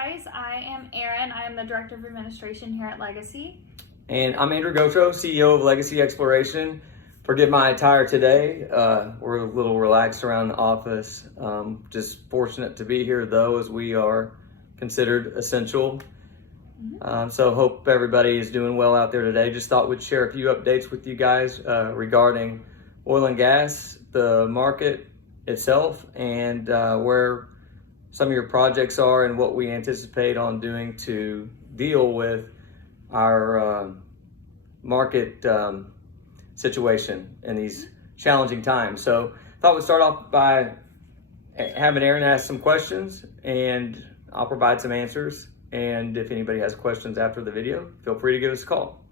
guys, I am Arryn. I am the Director of Administration here at Legacy. And I'm Andrew Gautreaux, CEO of Legacy Exploration. Forgive my attire today. We're a little relaxed around the office. Just fortunate to be here though, as we are considered essential. So hope everybody is doing well out there today. Just thought we'd share a few updates with you guys regarding oil and gas, the market itself, and where some of your projects are and what we anticipate on doing to deal with our market situation in these challenging times. So thought we'd start off by having Arryn ask some questions, and I'll provide some answers. And if anybody has questions after the video, feel free to give us a call.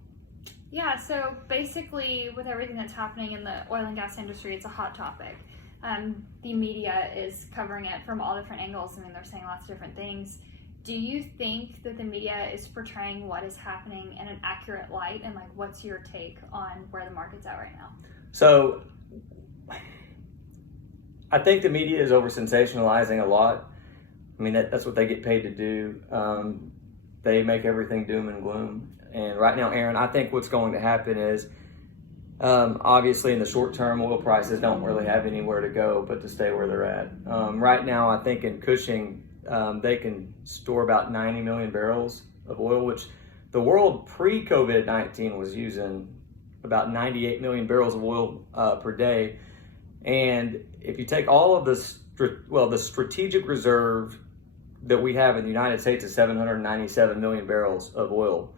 Yeah, so basically with everything that's happening in the oil and gas industry, it's a hot topic. The media is covering it from all different angles. I mean, they're saying lots of different things. Do you think that the media is portraying what is happening in an accurate light? And like, what's your take on where the market's at right now? So I think the media is over sensationalizing a lot. I mean, that's what they get paid to do. They make everything doom and gloom. And right now, Arryn, I think what's going to happen is, obviously in the short term, oil prices don't really have anywhere to go but to stay where they're at. Right now, I think in Cushing, they can store about 90 million barrels of oil, which the world pre-COVID-19 was using about 98 million barrels of oil per day. And if you take all of the strategic reserve that we have in the United States is 797 million barrels of oil.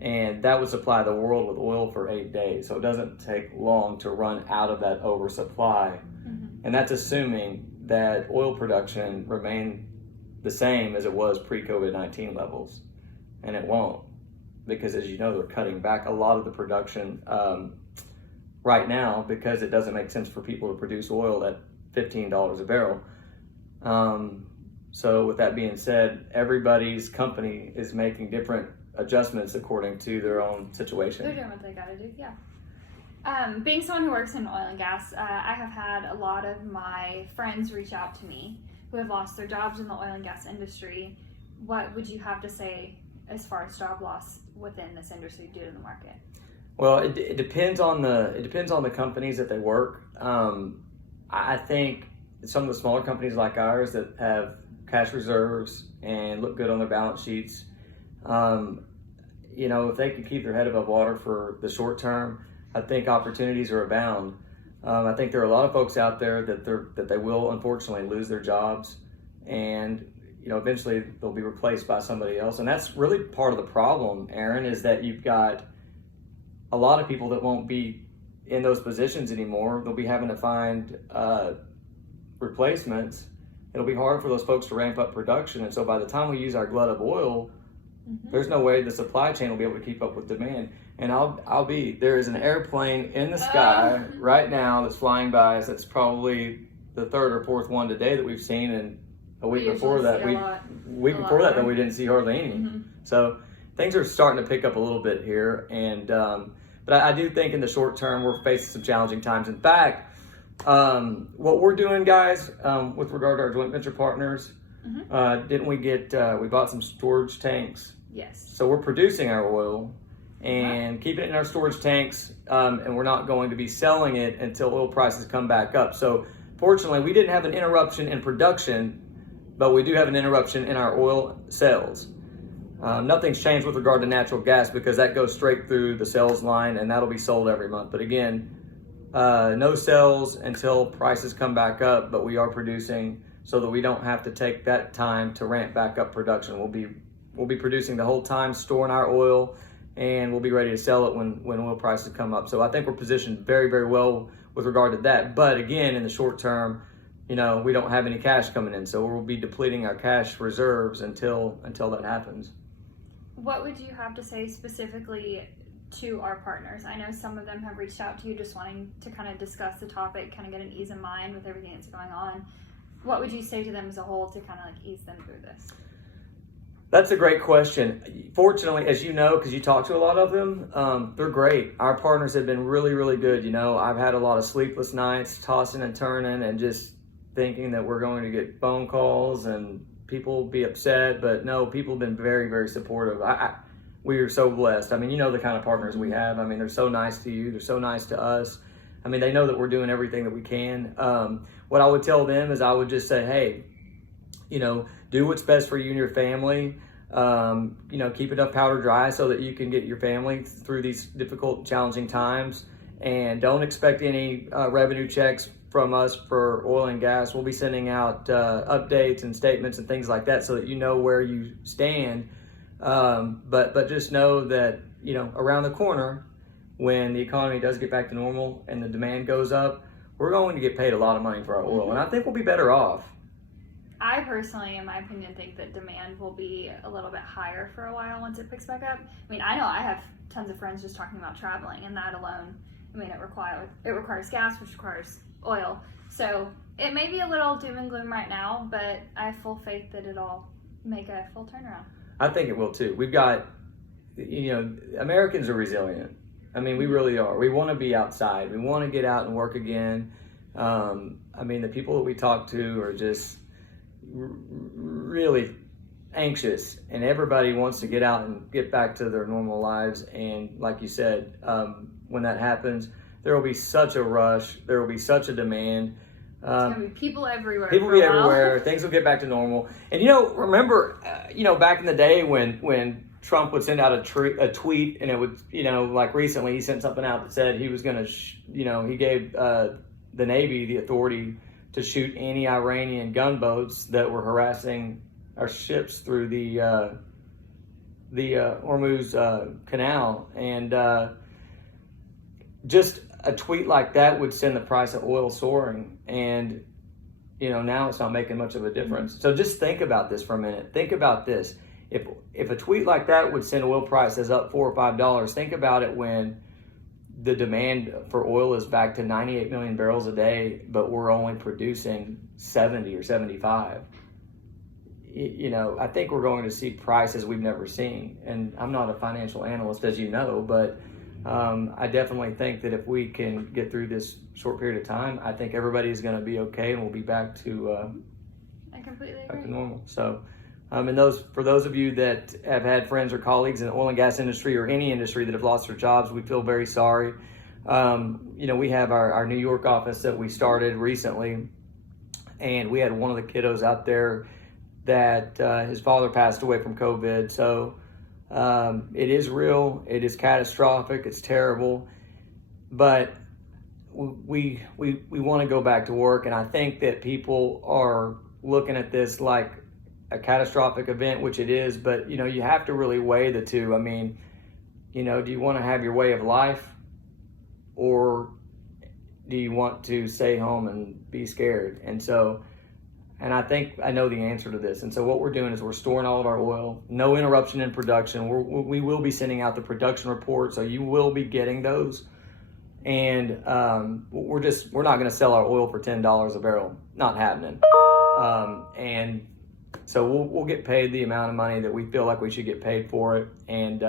And that would supply the world with oil for 8 days. So it doesn't take long to run out of that oversupply. And that's assuming that oil production remained the same as it was pre-COVID-19 levels. And it won't, because as you know, they're cutting back a lot of the production right now because it doesn't make sense for people to produce oil at $15 a barrel. So with that being said, everybody's company is making different adjustments according to their own situation. They're doing what they gotta do, yeah. Being someone who works in oil and gas, I have had a lot of my friends reach out to me who have lost their jobs in the oil and gas industry. What would you have to say as far as job loss within this industry due to the market? Well, it depends on the companies that they work. I think some of the smaller companies like ours that have cash reserves and look good on their balance sheets, if they can keep their head above water for the short term, I think opportunities are abound. I think there are a lot of folks out there that they will unfortunately lose their jobs, and eventually they'll be replaced by somebody else. And that's really part of the problem, Arryn, is that you've got a lot of people that won't be in those positions anymore. They'll be having to find replacements. It'll be hard for those folks to ramp up production, and so by the time we use our glut of oil, there's no way the supply chain will be able to keep up with demand. And there is an airplane in the sky right now that's flying by us. That's probably the third or fourth one today that we've seen, and a week before that, we didn't see hardly any. So things are starting to pick up a little bit here, and but I do think in the short term we're facing some challenging times. In fact, what we're doing, guys, with regard to our joint venture partners, didn't we we bought some storage tanks? Yes. So we're producing our oil and keeping it in our storage tanks, and we're not going to be selling it until oil prices come back up. So fortunately, we didn't have an interruption in production, but we do have an interruption in our oil sales. Nothing's changed with regard to natural gas because that goes straight through the sales line, and that'll be sold every month. But again, no sales until prices come back up, but we are producing so that we don't have to take that time to ramp back up production. We'll be producing the whole time, storing our oil, and we'll be ready to sell it when oil prices come up. So I think we're positioned very, very well with regard to that. But again, in the short term, we don't have any cash coming in, so we'll be depleting our cash reserves until that happens. What would you have to say specifically to our partners? I know some of them have reached out to you just wanting to kind of discuss the topic, kind of get an ease of mind with everything that's going on. What would you say to them as a whole to kind of like ease them through this? That's a great question. Fortunately, as you know, because you talk to a lot of them, they're great. Our partners have been really, really good. I've had a lot of sleepless nights, tossing and turning, and just thinking that we're going to get phone calls and people be upset, but no, people have been very, very supportive. We are so blessed. I mean, you know the kind of partners we have. I mean, they're so nice to you. They're so nice to us. I mean, they know that we're doing everything that we can. What I would tell them is I would just say, hey, you know, do what's best for you and your family. You know, keep enough powder dry so that you can get your family through these difficult, challenging times. And don't expect any revenue checks from us for oil and gas. We'll be sending out updates and statements and things like that so that you know where you stand. But just know that, you know, around the corner, when the economy does get back to normal and the demand goes up, we're going to get paid a lot of money for our oil. And I think we'll be better off. I personally, in my opinion, think that demand will be a little bit higher for a while once it picks back up. I mean, I know I have tons of friends just talking about traveling, and that alone, I mean, it requires gas, which requires oil. So it may be a little doom and gloom right now, but I have full faith that it'll make a full turnaround. I think it will too. We've got, you know, Americans are resilient. I mean, we really are. We want to be outside. We want to get out and work again. I mean, the people that we talk to are just really anxious, and everybody wants to get out and get back to their normal lives. And like you said, when that happens, there will be such a rush. There will be such a demand. There's going to be people everywhere. People will be everywhere. Things will get back to normal. And, you know, remember, you know, back in the day when Trump would send out a tweet, and it would, you know, like recently he sent something out that said he was going to, you know, he gave the Navy the authority to shoot any Iranian gunboats that were harassing our ships through the Hormuz Canal. And just a tweet like that would send the price of oil soaring. And, you know, now it's not making much of a difference. So just think about this for a minute. Think about this. If a tweet like that would send oil prices up $4 or $5, think about it when the demand for oil is back to 98 million barrels a day, but we're only producing 70 or 75. You know, I think we're going to see prices we've never seen. And I'm not a financial analyst, as you know, but I definitely think that if we can get through this short period of time, I think everybody's going to be okay, and we'll be back to I completely agree. back to normal. So, and for those of you that have had friends or colleagues in the oil and gas industry or any industry that have lost their jobs, we feel very sorry. You know, we have our New York office that we started recently, and we had one of the kiddos out there that his father passed away from COVID. So it is real, it is catastrophic, it's terrible, but we want to go back to work. And I think that people are looking at this like a catastrophic event, which it is, but, you know, you have to really weigh the two. I mean, you know, do you want to have your way of life, or do you want to stay home and be scared? And so, and I think I know the answer to this. And so what we're doing is we're storing all of our oil, no interruption in production. We will be sending out the production report, so you will be getting those. And we're not going to sell our oil for $10 a barrel. Not happening. And so we'll get paid the amount of money that we feel like we should get paid for it. And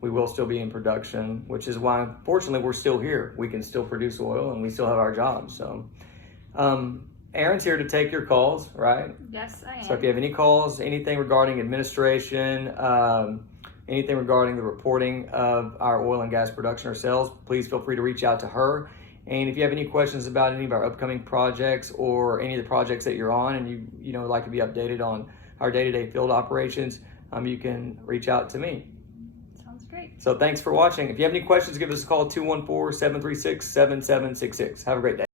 we will still be in production, which is why, fortunately, we're still here. We can still produce oil, and we still have our jobs. So Arryn's here to take your calls, right? Yes, I am. So if you have any calls, anything regarding administration, anything regarding the reporting of our oil and gas production or sales, please feel free to reach out to her. And if you have any questions about any of our upcoming projects or any of the projects that you're on, and you know would like to be updated on our day-to-day field operations, you can reach out to me. Sounds great. So thanks for watching. If you have any questions, give us a call, 214-736-7766. Have a great day.